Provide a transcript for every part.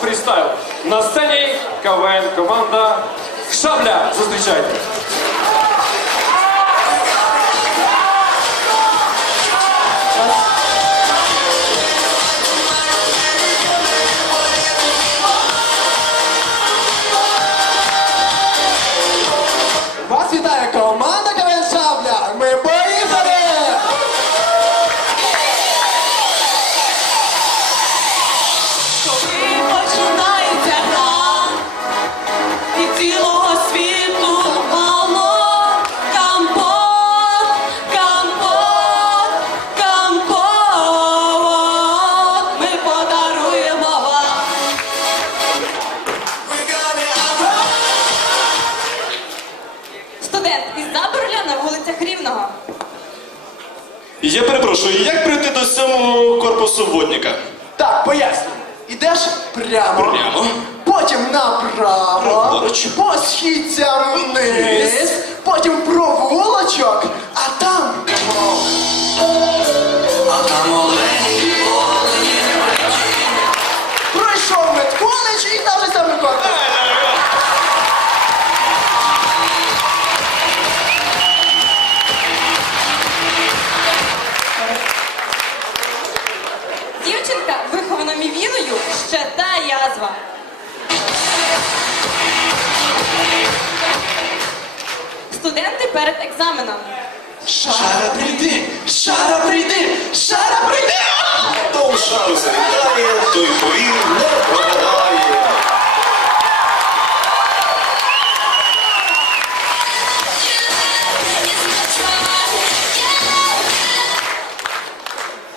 фрістайл. На сцені КВН команда Шабля. Зустрічайте. Із Забороля на вулицях Рівного. Я перепрошую, як прийти до сьомого корпусу водника? Так, поясню. Ідеш прямо, Прямо. потім направо, Праворуч. по східцям вниз, Вниз. потім провулочок, перед екзаменом. Шара прийди! Шара прийди! Шара прийди! Хто у шару завітає, той повір не прогадає.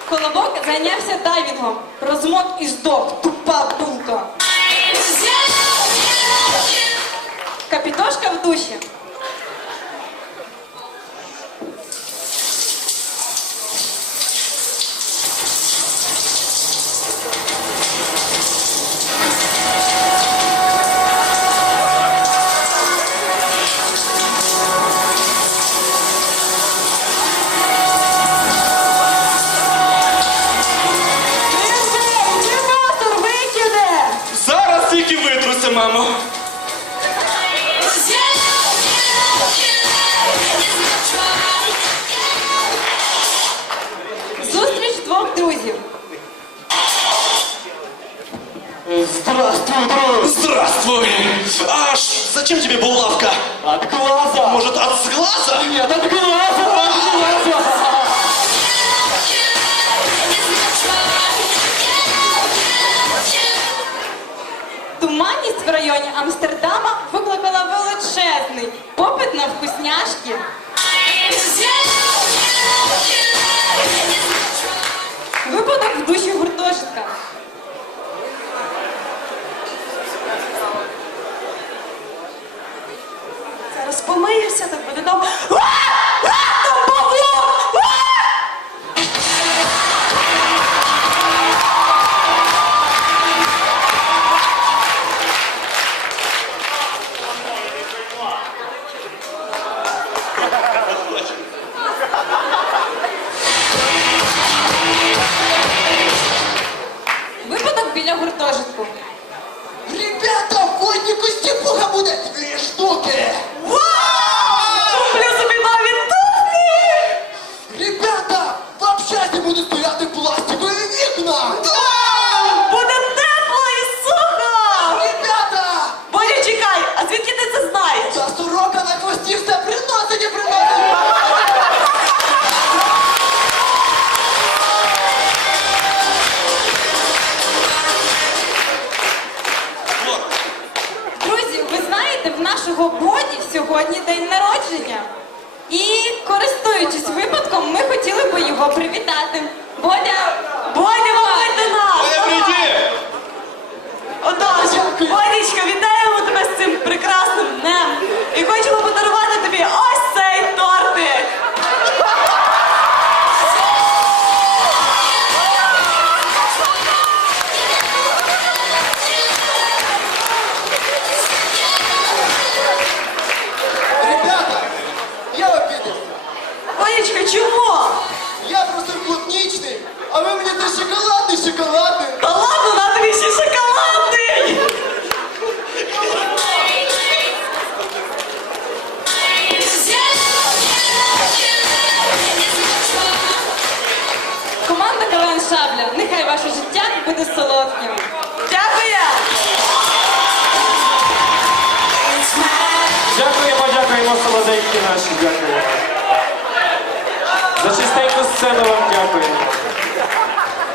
Колобок зайнявся дайвінгом. Розмок і здох. Тупа булка. Капітошка в душі. Здравствуй, друг! Здравствуй! Аж зачем тебе булавка? От глаза! Может, от сглаза? Нет, от глаза! От глаза! Туманність в районі Амстердама викликала величезний попит на вкусняшки. Випадок в душі гуртожитка. Зараз помиюся, так буде! А! Випадок біля гуртожитку. Ребята, в степуха буде дві штуки! Будуть стояти пластикові вікна! Буде тепло і сухо! Ребята, Бодя, чекай, а звідки ти це знаєш? ця сорока на хвості все приносить і приносить! Друзі, ви знаєте, в нашого Боді сьогодні день народження. І користуючись випадком, ми хотіли би його привітати. Бодя, буде солодким. Дякую! Дякуємо, дякуємо, солоденькі наші, дякуємо. За чистеньку сцену вам дякуємо.